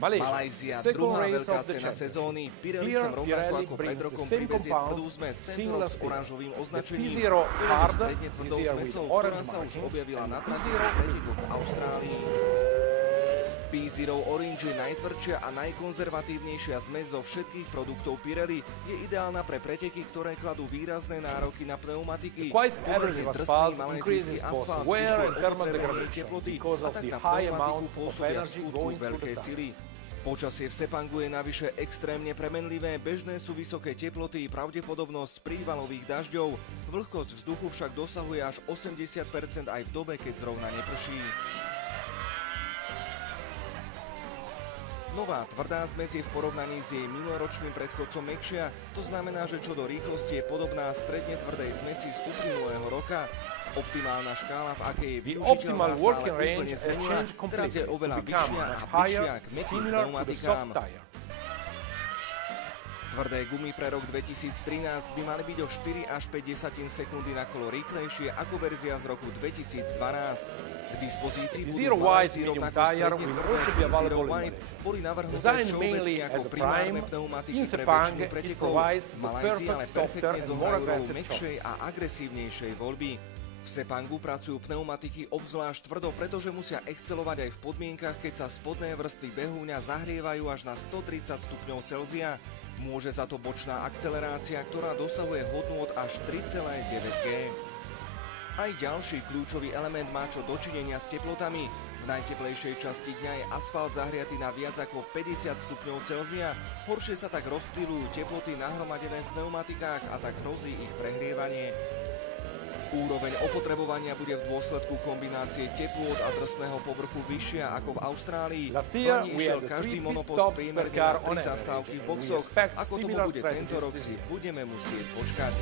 Malajzia, druhá veľká cena sezóny. Pirelli sem rovnako ako pred rokom privezie tvrdú zmes, tentoraz s oranžovým označením. Spolu so stredne tvrdou zmesou, ktorá sa už objavila na tradičných pretekoch v Austrálii. P-Zero Orange je najtvrdšia a najkonzervatívnejšia zmes zo všetkých produktov Pirelli. Je ideálna pre preteky, ktoré kladú výrazné nároky na pneumatiky. Pomerne drsný malajzijský asfalt zvyšuje opotrebovanie teploty a tak na pneumatiku pôsobia v skutku veľké sily. Počasie v Sepangu je navyše extrémne premenlivé, bežné sú vysoké teploty, pravdepodobnosť prívalových dažďov. Vlhkosť vzduchu však dosahuje až 80% aj v dobe, keď zrovna neprší. Nová tvrdá zmes je v porovnaní s jej minuloročným predchodcom mäkšia, to znamená, že čo do rýchlosti je podobná stredne tvrdej zmesi z uplynulého roka. Optimálna škála, v akej je využiteľná, sa ale úplne zmenila, teraz je oveľa vyššia a bližšia k mäkkým pneumatikám. Tvrdé gumy pre rok 2013 by mali byť o 4 až 5 sekundy na kolo rýchlejšie ako verzia z roku 2012. K dispozícii budú Malajzii rovnako stredne tvrdé P-Zero White, boli navrhnuté všeobecne ako primárne pneumatiky pre väčšinu pretekov. Malajzii ale perfektne zohrajú rolu mäkšej a agresívnejšej voľby. V Sepangu pracujú pneumatiky obzvlášť tvrdo, pretože musia excelovať aj v podmienkach, keď sa spodné vrstvy behúňa zahrievajú až na 130 stupňov Celzia. Môže za to bočná akcelerácia, ktorá dosahuje hodnôt až 3,9 G. Aj ďalší kľúčový element má čo dočinenia s teplotami. V najteplejšej časti dňa je asfalt zahriatý na viac ako 50 stupňov Celzia. Horšie sa tak rozptýľujú teploty nahromadené v pneumatikách a tak hrozí ich prehrievanie. Úroveň opotrebovania bude v dôsledku kombinácie teplôt a drsného povrchu vyššia ako v Austrálii. Lani išiel každý monopost priemerne na 3 zastávky v boxoch. Ako tomu bude tento rok, si budeme musieť počkať.